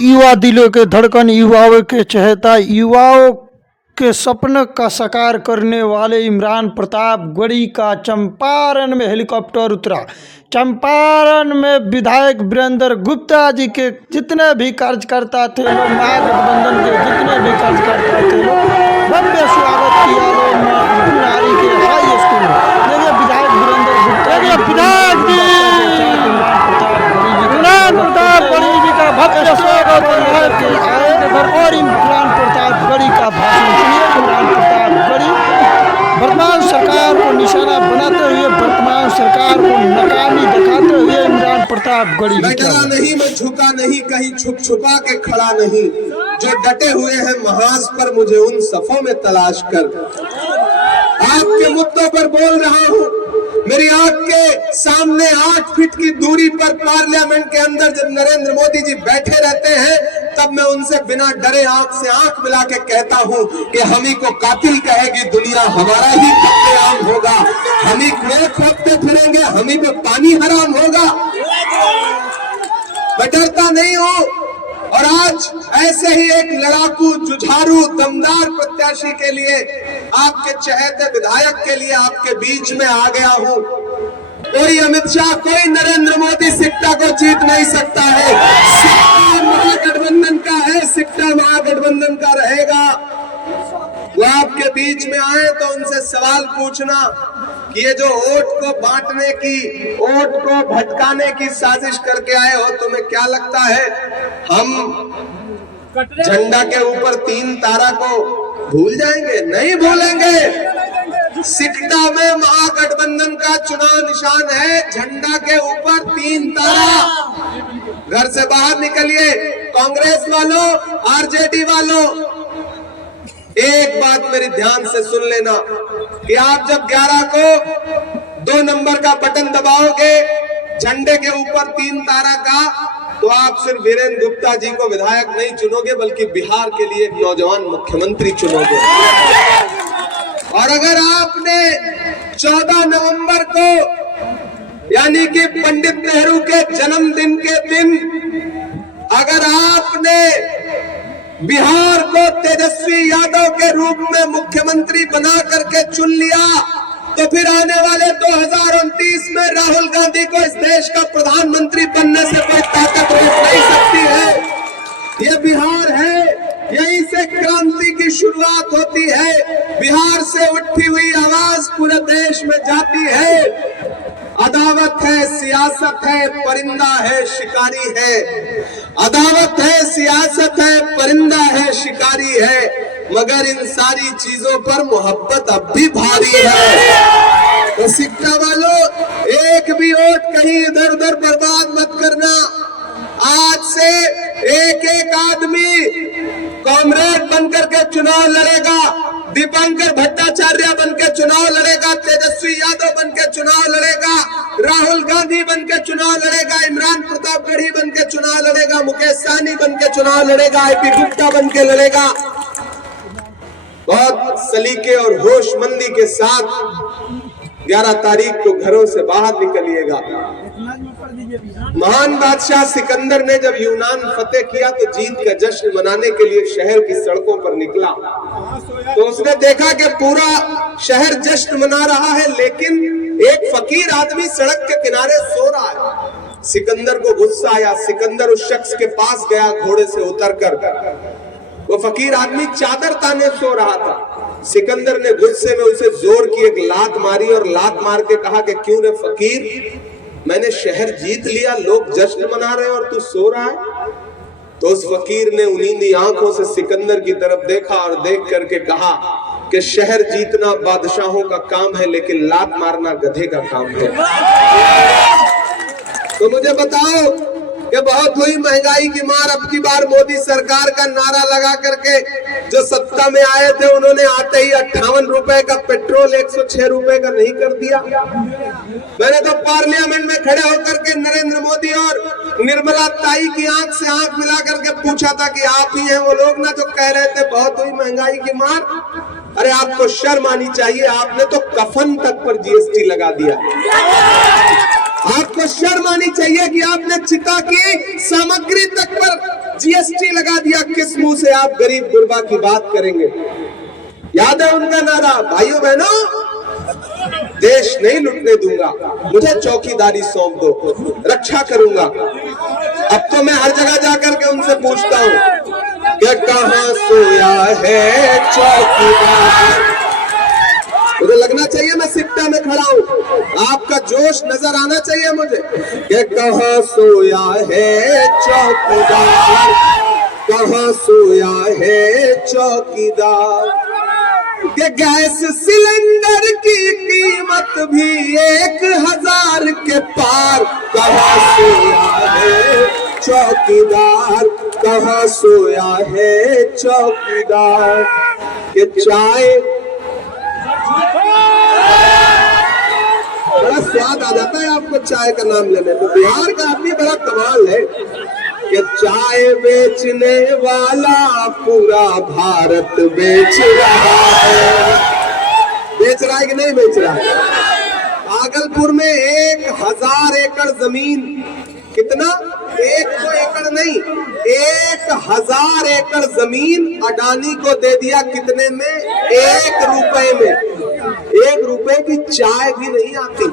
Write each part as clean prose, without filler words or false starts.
युवा दिलों के धड़कन, युवाओं के चहेता, युवाओं के सपने का साकार करने वाले इमरान प्रताप गढ़ी का चंपारण में हेलीकॉप्टर उतरा। चंपारण में विधायक वीरेंद्र गुप्ता जी के जितने भी कार्यकर्ता थे लोग, महागठबंधन के जितने भी कार्यकर्ता थे लोग, भव्य स्वागत किया लोग नारी के हाई स्कूल में। देखिए विधायक वीरेंद्र गुप्ता, विधायक जी इमरान प्रताप गढ़ी जी का भव्य स्वागत और इमरान प्रताप गढ़ी का भाषण सुनिए। इमरान प्रताप गढ़ी वर्तमान सरकार को निशाना बनाते हुए, वर्तमान सरकार को नाकामी दिखाते हुए इमरान प्रताप गढ़ी। मैं डरा नहीं, मैं झुका नहीं, कहीं छुप छुपा के खड़ा नहीं, जो डटे हुए हैं महाज पर मुझे उन सफों में तलाश कर। आपके मुद्दों पर बोल रहा हूँ। मेरी आंख के सामने 8 फीट की दूरी पर पार्लियामेंट के अंदर जब नरेंद्र मोदी जी बैठे रहते हैं, तब मैं उनसे बिना डरे आंख से आंख मिला के कहता हूं कि हम ही को कातिल कहेगी दुनिया, हमारा ही कत्लेआम होगा। हम ही कुएं खोदते फिरेंगे, हम ही पे पानी हराम होगा। मैं डरता नहीं हूं। और आज ऐसे ही एक लड़ाकू, जुझारू, दमदार प्रत्याशी के लिए, आपके चहेते विधायक के लिए आपके बीच में आ गया हूं। कोई अमित शाह, कोई नरेंद्र मोदी सिक्का को जीत नहीं सकता है। सिक्का महागठबंधन का है, सिक्का महागठबंधन का रहेगा। वो आपके बीच में आए तो उनसे सवाल पूछना कि ये जो वोट को बांटने की, वोट को भटकाने की साजिश करके आए हो, तुम्हें क्या लगता है हम झंडा के ऊपर 3 तारा को भूल जाएंगे? नहीं भूलेंगे। सिक्का में महागठबंधन का चुनाव निशान है, झंडा के ऊपर 3 तारा। घर से बाहर निकलिए कांग्रेस वालों, आरजेडी वालों, एक बात मेरी ध्यान से सुन लेना कि आप जब 11 को 2 नंबर का बटन दबाओगे, झंडे के ऊपर 3 तारा का, तो आप सिर्फ वीरेंद्र गुप्ता जी को विधायक नहीं चुनोगे, बल्कि बिहार के लिए एक नौजवान मुख्यमंत्री चुनोगे। और अगर आपने 14 नवंबर को, यानी कि पंडित नेहरू के जन्मदिन के दिन, अगर आपने बिहार को तेजस्वी यादव के रूप में मुख्यमंत्री बना करके चुन लिया, तो फिर आने वाले 2029 में राहुल गांधी को इस देश का प्रधानमंत्री बनने से कोई ताकत रोक नहीं सकती है। ये बिहार है, यहीं से क्रांति की शुरुआत होती है। बिहार से उठी हुई आवाज पूरे देश में जाती है। अदावत है, सियासत है, परिंदा है, शिकारी है। अदावत है, सियासत है, परिंदा है, शिकारी है, मगर इन सारी चीजों पर मोहब्बत अब भी भारी है। तो सिक्का वालों, एक भी वोट कहीं इधर उधर बर्बाद मत करना। आज से एक एक आदमी कॉमरेड बनकर के चुनाव लड़ेगा, दीपांकर भट्टाचार्य बन के चुनाव लड़ेगा, तेजस्वी यादव बन के चुनाव लड़ेगा, राहुल गांधी बन के चुनाव लड़ेगा, इमरान प्रताप गढ़ी बन के चुनाव लड़ेगा, मुकेश सहनी बन के चुनाव लड़ेगा, आईपी गुप्ता बन के लड़ेगा। बहुत सलीके और होशमंदी के साथ 11 तारीख को घरों से बाहर निकलिएगा। महान बादशाह सिकंदर ने जब यूनान फतेह किया तो जीत का जश्न मनाने के लिए शहर की सड़कों पर निकला, तो उसने देखा कि पूरा शहर जश्न मना रहा है, लेकिन एक फकीर आदमी सड़क के किनारे सो रहा है। सिकंदर को गुस्सा आया। सिकंदर उस शख्स के पास गया, घोड़े से उतरकर। वो फकीर आदमी चादर ताने सो रहा था। सिकंदर ने गुस्से में उसे जोर की एक लात मारी और लात मार के कहा कि क्यों रे फकीर, मैंने शहर जीत लिया, लोग जश्न मना रहे हैं और तू सो रहा है। तो उस फकीर ने उन्हीं आंखों से सिकंदर की तरफ देखा और देख करके कहा कि शहर जीतना बादशाहों का काम है, लेकिन लात मारना गधे का काम है। तो मुझे बताओ कि बहुत हुई महंगाई की मार। अब की बार मोदी सरकार का नारा लगा करके जो सत्ता में आए थे, उन्होंने आते ही 58 रुपए का पेट्रोल 106 रुपए का नहीं कर दिया। मैंने तो पार्लियामेंट में खड़े होकर के नरेंद्र मोदी और निर्मला ताई की आंख से आंख मिला करके पूछा था कि आप ही हैं वो लोग ना जो कह रहे थे बहुत हुई महंगाई की मार। अरे आपको शर्म आनी चाहिए, आपने तो कफन तक पर जीएसटी लगा दिया। आपको शर्म आनी चाहिए कि आपने चिता की सामग्री तक पर जीएसटी लगा दिया। किस मुंह से आप गरीब गुरबा की बात करेंगे? याद है उनका नारा, भाइयों बहनों, देश नहीं लुटने दूंगा, मुझे चौकीदारी सौंप दो, रक्षा करूंगा। अब तो मैं हर जगह जाकर के उनसे पूछता हूं कि कहां सोया है चौकीदार। मुझे लगना चाहिए मैं सिक्टा में खड़ा हूं, आपका जोश नजर आना चाहिए मुझे कि कहां सोया है चौकीदार, कहां सोया है चौकीदार। कि गैस सिलेंडर की कीमत भी 1000 के पार, कहां सोया है चौकीदार, कहां सोया है चौकीदार। कि चाय बड़ा स्वाद आ जाता है आपको चाय का नाम लेने तो। बिहार का आदमी बड़ा कमाल है कि चाय बेचने वाला पूरा भारत बेच रहा है। बेच रहा है कि नहीं बेच रहा है? भागलपुर में 1000 एकड़ जमीन, कितना? 1 एकड़ नहीं, 1000 एकड़ जमीन अडानी को दे दिया। कितने में? 1 रुपए में। 1 रुपए की चाय भी नहीं आती।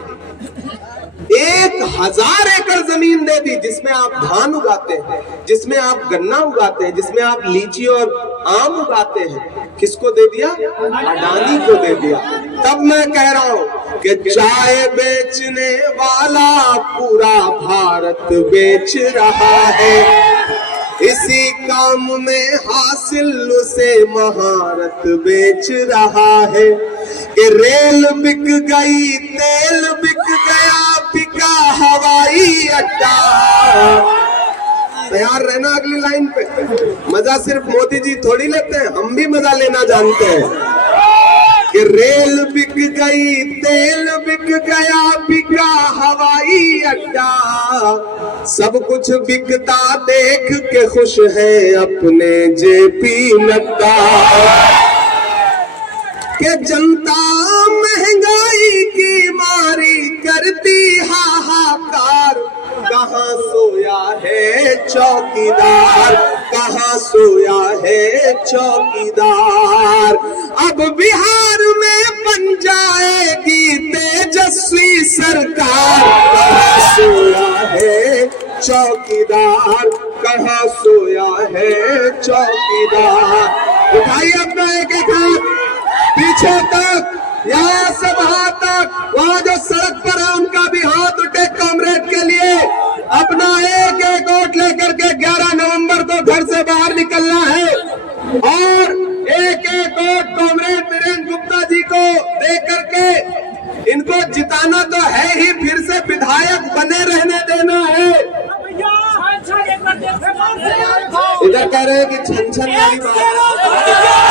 1000 एकड़ जमीन दे दी, जिसमें आप धान उगाते हैं, जिसमें आप गन्ना उगाते हैं, जिसमें आप लीची और आम उगाते हैं। किसको दे दिया? अडानी को दे दिया। तब मैं कह रहा हूं कि चाय बेचने वाला पूरा भारत बेच रहा है। इसी काम में हासिल उसे महारत बेच रहा है। कि रेल बिक गई, तेल बिक गया, बिका हवाई अड्डा। तैयार रहना अगली लाइन पे। मजा सिर्फ मोदी जी थोड़ी लेते हैं, हम भी मजा लेना जानते हैं। कि रेल बिक गई, तेल बिक गया, बिका हवाई अड्डा। सब कुछ बिकता देख के खुश है अपने जेपी नड्डा। कि जनता महंगाई की मारी करती हाहाकार, कहां सोया है चौकीदार, कहां सोया है चौकीदार। अब बिहार में बन जाएगी तेजस्वी सरकार, कहां सोया है चौकीदार, कहां सोया है चौकीदार। उठाइए अपना एक हाथ पीछे तक, यहाँ से वहां तक, वहां जो सड़क पर है उनका भी हाथ उठे कॉमरेड के लिए। अपना एक वोट लेकर के 11 नवंबर को घर से बाहर निकलना है और एक वोट कॉमरेड वीरेंद्र गुप्ता जी को दे करके इनको जिताना तो है ही, फिर से विधायक बने रहने देना है। इधर कह रहे हैं कि छन छन वाली बात।